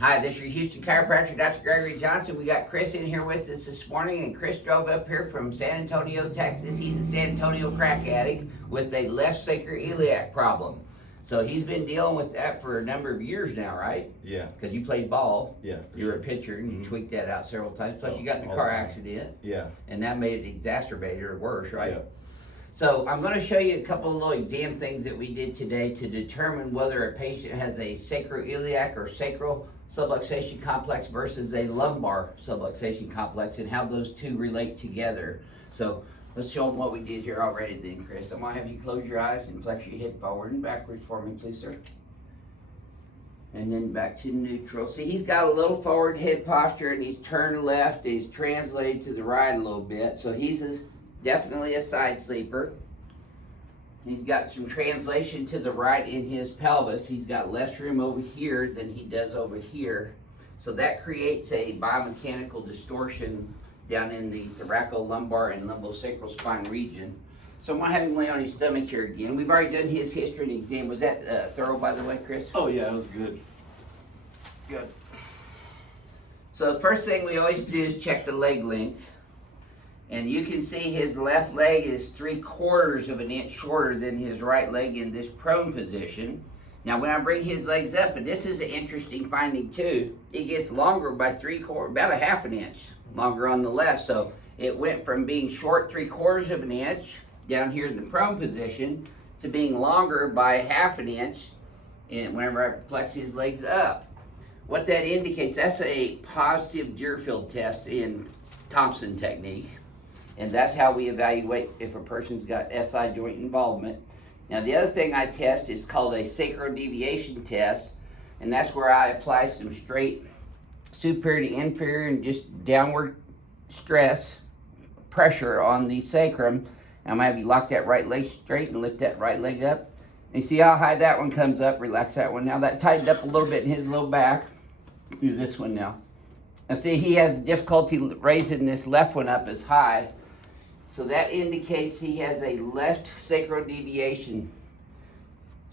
Hi, this is your Houston chiropractor, Dr. Gregory Johnson. We got Chris in here with us this morning, and Chris drove up here from San Antonio, Texas. He's a San Antonio crack addict with a left sacroiliac problem. So he's been dealing with that for a number of years now, right? Yeah. Because you played ball. Yeah. You were a pitcher, and you tweaked that out several times. Plus, you got in a all car the time. accident. Yeah. And that made it exacerbated or worse, right? Yeah. So I'm going to show you a couple of little exam things that we did today to determine whether a patient has a sacroiliac or sacral subluxation complex versus a lumbar subluxation complex and how those two relate together. So let's show them what we did here already then, Chris. I'm going to have you close your eyes and flex your hip forward and backwards for me, please, sir. And then back to neutral. See, he's got a little forward head posture and he's turned left and he's translated to the right a little bit. So he's definitely a side sleeper. He's got some translation to the right in his pelvis. He's got less room over here than he does over here. So that creates a biomechanical distortion down in the thoracolumbar and lumbosacral spine region. So I'm going to have him lay on his stomach here again. We've already done his history and exam. Was that thorough, by the way, Chris? Oh yeah, it was good. Good. So the first thing we always do is check the leg length. And you can see his left leg is 3/4 of an inch shorter than his right leg in this prone position. Now when I bring his legs up, and this is an interesting finding too, it gets longer by 3/4, about a half an inch longer on the left. So it went from being short 3/4 of an inch down here in the prone position to being longer by half an inch and whenever I flex his legs up. What that indicates, that's a positive Deerfield test in Thompson technique. And that's how we evaluate if a person's got SI joint involvement. Now the other thing I test is called a sacrodeviation test, and that's where I apply some straight superior to inferior and just downward stress, pressure on the sacrum. I'm gonna have you lock that right leg straight and lift that right leg up. And you see how high that one comes up, relax that one. Now that tightened up a little bit in his low back. Do this one now. Now see, he has difficulty raising this left one up as high. So that indicates he has a left sacrodeviation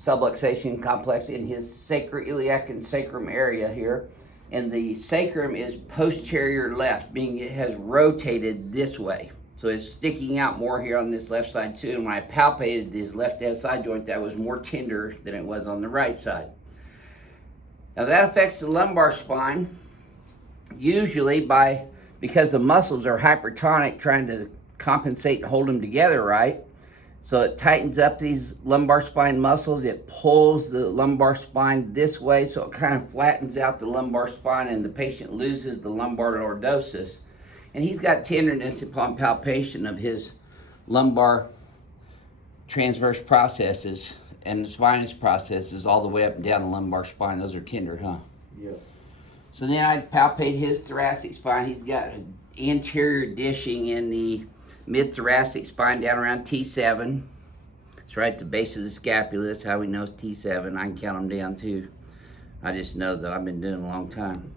subluxation complex in his sacroiliac and sacrum area here. And the sacrum is posterior left, meaning it has rotated this way. So it's sticking out more here on this left side too. And when I palpated his left SI joint, that was more tender than it was on the right side. Now that affects the lumbar spine, usually because the muscles are hypertonic trying to compensate and hold them together, right? So it tightens up these lumbar spine muscles. It pulls the lumbar spine this way, so it kind of flattens out the lumbar spine and the patient loses the lumbar lordosis. And he's got tenderness upon palpation of his lumbar transverse processes and the spinous processes all the way up and down the lumbar spine. Those are tender, huh? Yeah. So then I palpate his thoracic spine. He's got anterior dishing in the mid-thoracic spine down around T7. It's right at the base of the scapula. That's how we know it's T7. I can count them down too. I just know that I've been doing it a long time.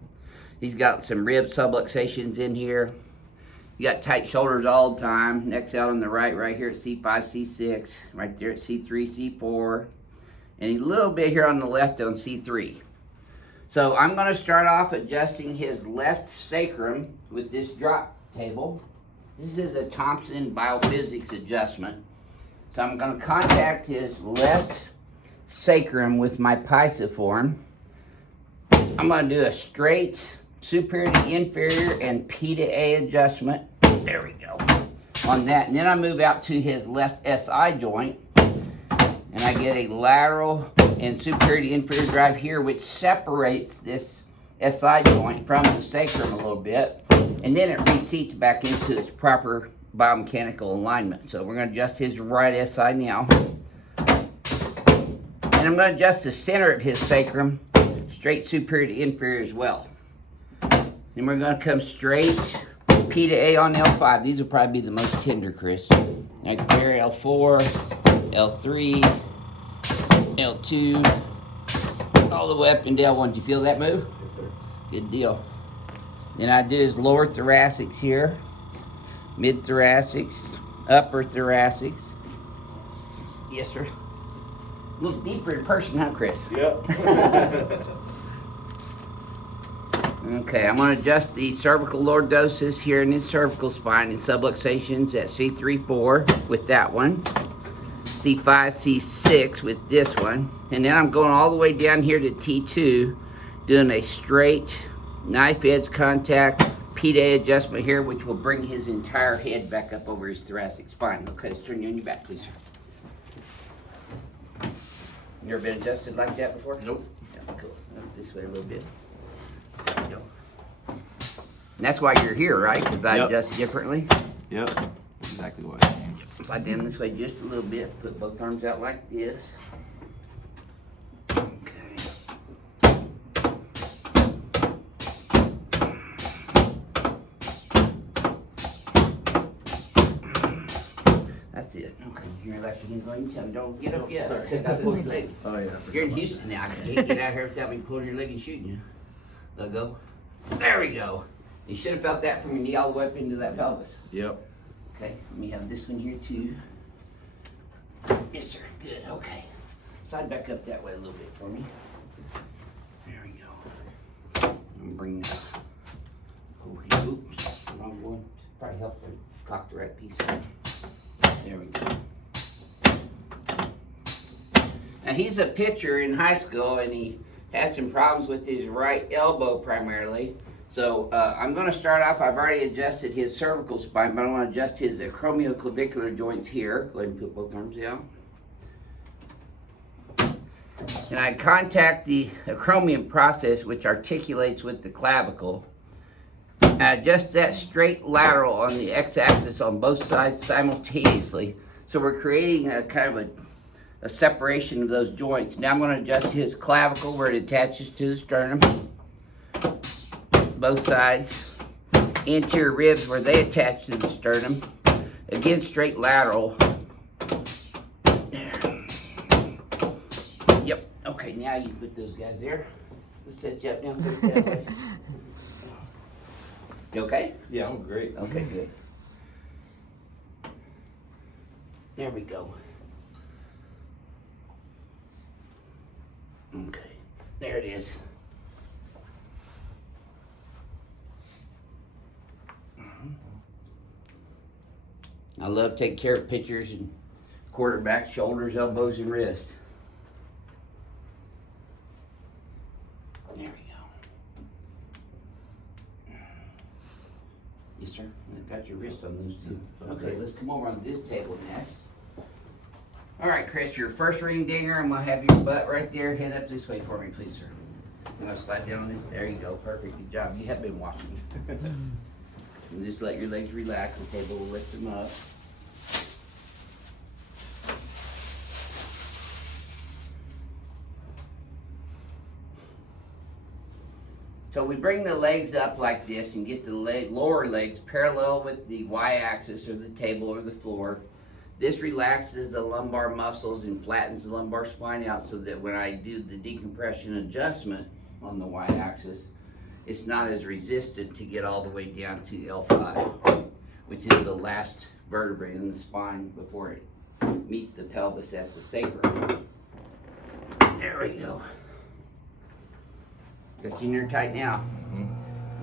He's got some rib subluxations in here. You got tight shoulders all the time. Neck's out on the right here at C5, C6. Right there at C3, C4. And a little bit here on the left on C3. So I'm going to start off adjusting his left sacrum with this drop table. This is a Thompson BioPhysics adjustment. So I'm going to contact his left sacrum with my pisiform. I'm going to do a straight superior to inferior and P to A adjustment. There we go. On that. And then I move out to his left SI joint. And I get a lateral and superior to inferior drive here, which separates this SI joint from the sacrum a little bit. And then it reseats back into its proper biomechanical alignment. So we're going to adjust his right SI now. And I'm going to adjust the center of his sacrum, straight superior to inferior as well. Then we're going to come straight P to A on L5. These will probably be the most tender, Chris. Right there, L4, L3, L2, all the way up into L1. Do you feel that move? Good deal. Then I do his lower thoracics here, mid thoracics, upper thoracics. Yes, sir. A little deeper in person, huh, Chris? Yep. Okay, I'm going to adjust the cervical lordosis here in his cervical spine and subluxations at C3-4 with that one, C5, C6 with this one, and then I'm going all the way down here to T2, doing a straight knife edge contact PDA adjustment here, which will bring his entire head back up over his thoracic spine. Okay, let's turn you on your back, please, sir. You ever been adjusted like that before? Nope. Yeah, cool. This way a little bit. There you go. And that's why you're here, right? Because I Yep. adjust differently. Yep. Exactly what. Slide down this way just a little bit. Put both arms out like this. Okay. That's it. Okay. You relax your hands on your tummy. Don't get up yet. Sorry. Check out your leg. Oh yeah. You're in Houston now. You can't get out here without me pulling your leg and shooting you. Let go. There we go. You should have felt that from your knee all the way up into that pelvis. Yep. Okay, let me have this one here too. Yes, sir. Good. Okay. Slide back up that way a little bit for me. There we go. I'm bring that. Oh, oops. Wrong one. Probably help to cock the right piece. There we go. Now he's a pitcher in high school, and he had some problems with his right elbow primarily. So I'm going to start off. I've already adjusted his cervical spine, but I want to adjust his acromioclavicular joints here. Go ahead and put both arms out. And I contact the acromion process, which articulates with the clavicle. I adjust that straight lateral on the x-axis on both sides simultaneously. So we're creating a kind of a separation of those joints. Now I'm going to adjust his clavicle where it attaches to the sternum. Both sides. Anterior ribs where they attach to the sternum. Again, straight lateral. There. Yep. Okay, now you put those guys there. Let's set you up now. Face that way. You okay? Yeah, I'm great. Okay, good. There we go. Okay, there it is. I love taking care of pitchers and quarterbacks, shoulders, elbows, and wrists. There we go. Yes, sir. I've got your wrist on those two. Okay, let's come over on this table next. All right, Chris, your first ring dinger. I'm gonna have your butt right there. Head up this way for me, please, sir. I'm gonna slide down on this. There you go. Perfect. Good job. You have been watching. And just let your legs relax. The table will lift them up. So we bring the legs up like this and get the lower legs parallel with the y-axis or the table or the floor. This relaxes the lumbar muscles and flattens the lumbar spine out so that when I do the decompression adjustment on the y-axis, it's not as resistant to get all the way down to L5, which is the last vertebrae in the spine before it meets the pelvis at the sacrum. There we go. Got you in there tight now.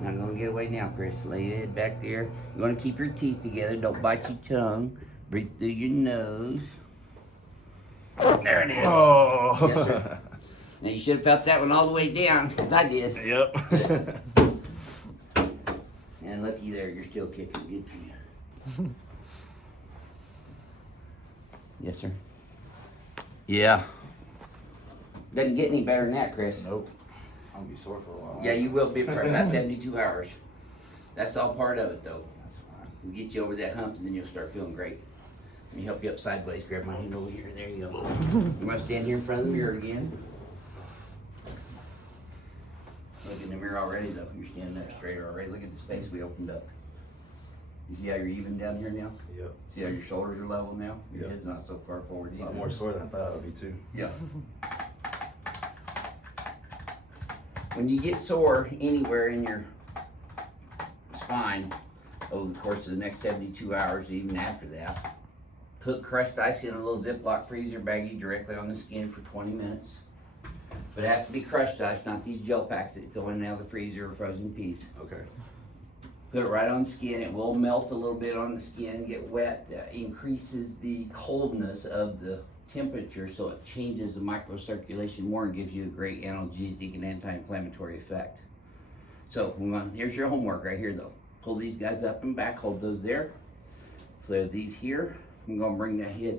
Not gonna get away now, Chris. Lay your head back there. You're gonna keep your teeth together. Don't bite your tongue. Breathe through your nose. There it is. Oh. Yes, sir. Now you should have felt that one all the way down, because I did. Yep. And looky there, you're still kicking. Good for you. Yes, sir. Yeah. Doesn't get any better than that, Chris. Nope. I'll be sore for a while. Yeah, you will be for about 72 hours. That's all part of it, though. That's fine. We'll get you over that hump, and then you'll start feeling great. Let me help you up sideways. Grab my hand over here. There you go. You want to stand here in front of the mirror again? Look in the mirror already, though. You're standing up straight already. Look at the space we opened up. You see how you're even down here now? Yep. See how your shoulders are level now? Your Yep. head's not so far forward A either. lot more sore than I thought it would be too. Yeah. When you get sore anywhere in your spine over the course of the next 72 hours, even after that, put crushed ice in a little Ziploc freezer baggie directly on the skin for 20 minutes. But it has to be crushed ice, not these gel packs that throw in and out of the freezer or frozen peas. Okay. Put it right on the skin. It will melt a little bit on the skin, get wet. That increases the coldness of the temperature, so it changes the microcirculation more and gives you a great analgesic and anti-inflammatory effect. So here's your homework right here though. Pull these guys up and back, hold those there. Flare these here. I'm gonna bring that head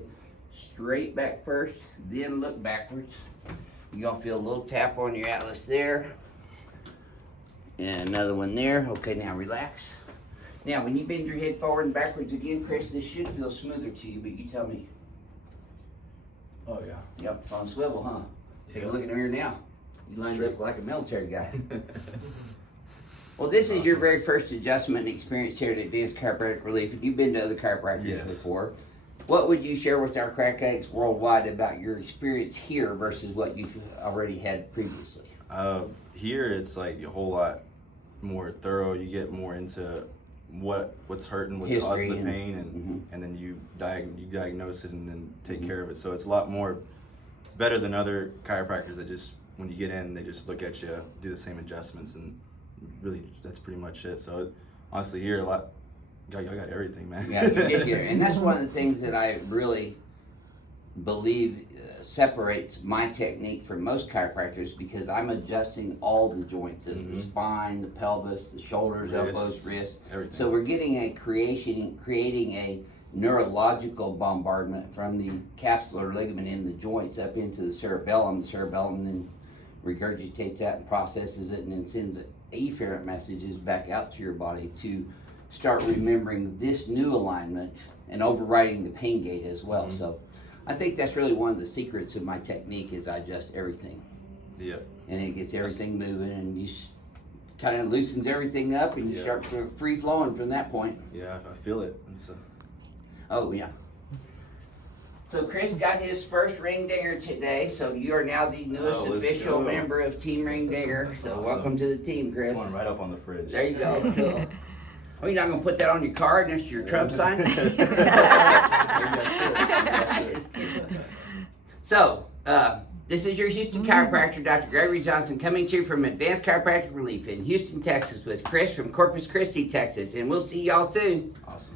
straight back first, then look backwards. You're gonna feel a little tap on your atlas there. And another one there. Okay, now relax. Now, when you bend your head forward and backwards again, Chris, this should feel smoother to you, but you tell me. Oh yeah. Yep, it's on swivel, huh? Take a look at here now. You lined up like a military guy. Well, this is your very first adjustment and experience here at Advanced Chiropractic Relief, and you've been to other chiropractors Yes. before. What would you share with our crack addicts worldwide about your experience here versus what you've already had previously? Here it's like a whole lot more thorough. You get more into what's hurting, what's causing the pain, and then you diagnose it and then take care of it. So it's a lot more. It's better than other chiropractors that just when you get in, they just look at you, do the same adjustments, and really that's pretty much it. So honestly, here I got everything, man. Yeah, you get here, and that's one of the things that I really believe separates my technique from most chiropractors, because I'm adjusting all the joints of the spine, the pelvis, the shoulders, elbows, wrists. Everything. So we're getting creating a neurological bombardment from the capsular ligament in the joints up into the cerebellum. The cerebellum then regurgitates that and processes it, and then sends efferent messages back out to your body to start remembering this new alignment and overriding the pain gate as well. So I think that's really one of the secrets of my technique, is I adjust everything. Yeah. And it gets everything moving, and you kind of loosens everything up, and you start free flowing from that point. Yeah, I feel it. Oh yeah. So Chris got his first ring dinger today, so you are now the newest official member of Team Ring Dinger. So welcome to the team, Chris. Going right up on the fridge. There you go. Cool. Oh, you're not gonna put that on your card next to your Trump sign? So, this is your Houston chiropractor, Dr. Gregory Johnson, coming to you from Advanced Chiropractic Relief in Houston, Texas, with Chris from Corpus Christi, Texas. And we'll see y'all soon. Awesome.